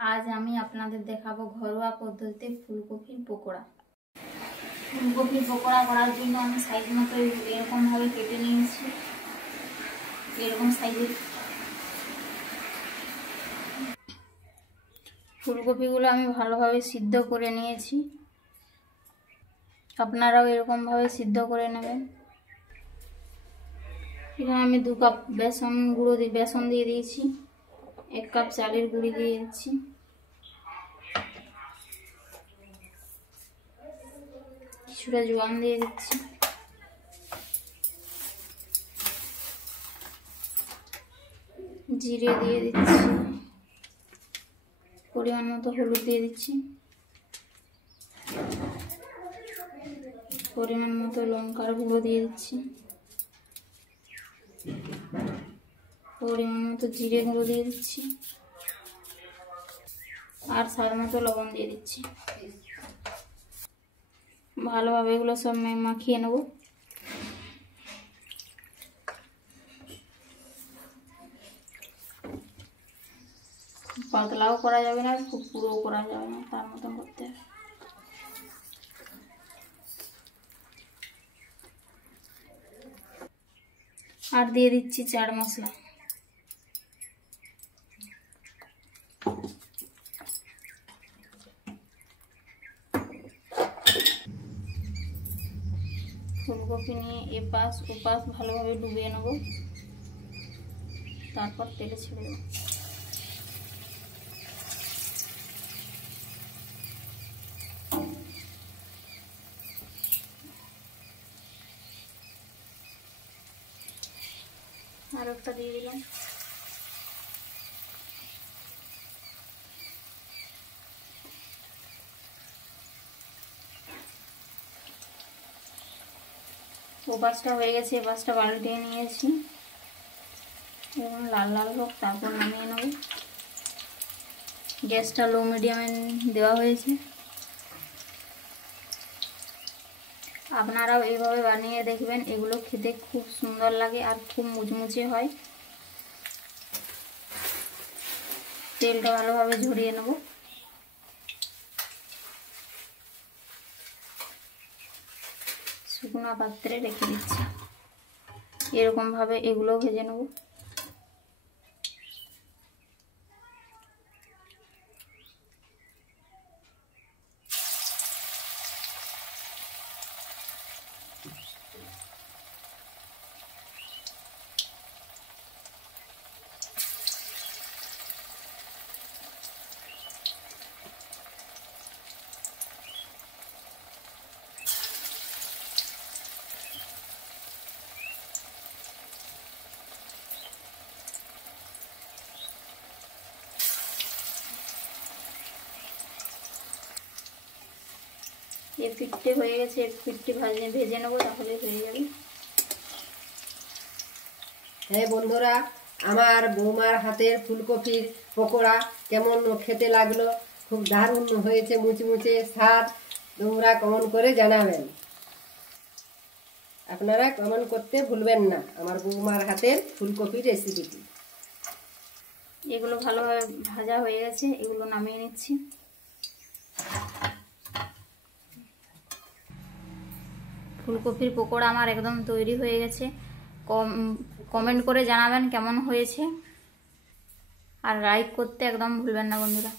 আজ আমি আপনাদের দেখাবো ঘরোয়া পদ্ধতিতে ফুলকপির পকোড়া। ফুলকপির পকোড়া করার জন্য আমি সাইজ মতো এরকম ভাবে কেটে নিয়েছি। এরকম সাইজের ফুলকপিগুলো আমি ভালোভাবে সিদ্ধ করে নিয়েছি। আপনারাও এরকম ভাবে সিদ্ধ করে নেবেন। এখানে আমি 2 কাপ বেসন দিয়ে দিয়েছি। 1 কাপ চালের গুঁড়ি দিয়ে দিচ্ছি। কিছুটা জোয়ান দিয়ে দিচ্ছি। জিরে দিয়ে দিচ্ছি। পরিমাণ মতো হলুদ দিয়ে দিচ্ছি। পরিমাণ মতো লঙ্কার গুঁড়ো দিয়ে দিচ্ছি। পরিমাণ মতো জিরে গুঁড়ো দিয়ে দিচ্ছি। আর স্বাদ মতো লবণ দিয়ে দিচ্ছি। ভালোভাবে এগুলো সব মাখিয়ে নেব। পাতলাও করা যাবে না, খুব পুরোও করা যাবে না, তার মতন করতে হবে। আর দিয়ে দিচ্ছি চাট মশলা। ফুলকপি নিয়ে এপাশ ওপাশ ভালোভাবে ডুবিয়ে নেব, তারপর তেলে ছেড়ে দেব। আর একটা দিয়ে দিলাম। ও পাশটা হয়ে গেছে, এ পাশটা পাল্টিয়ে নিয়েছি। এবং লাল লাল হোক, তারপর নামিয়ে নেব। গ্যাসটা লো মিডিয়ামে দেওয়া হয়েছে। আপনারাও এইভাবে বানিয়ে দেখবেন, এগুলো খেতে খুব সুন্দর লাগে আর খুব মুচমুচে হয়। তেলটা ভালোভাবে ঝরিয়ে নেব। শুকনো পাত্রে রেখে দিচ্ছি। এরকম ভাবে এগুলো ভেজে নেব। এই পিঠে হয়ে গেছে, পিঠে ভেজে নেবো, তাহলে হয়ে যাবে। হ্যাঁ বন্ধুরা, আমার বৌমার হাতের ফুলকপির পকোড়া কেমন খেতে লাগলো, খুব দারুণ হয়েছে, মুচমুচে স্বাদ। তোমরা কমেন্ট করে জানাবেন। আপনারা কমেন্ট করতে ভুলবেন না আমার বৌমার হাতের ফুলকপির রেসিপিটি। এগুলো ভালোভাবে ভাজা হয়ে গেছে, এগুলো নামিয়ে নিচ্ছি। ফুলকপির পকোড়া আমার একদম তৈরি হয়ে গেছে। কমেন্ট করে জানাবেন কেমন হয়েছে, আর লাইক করতে একদম ভুলবেন না বন্ধুরা।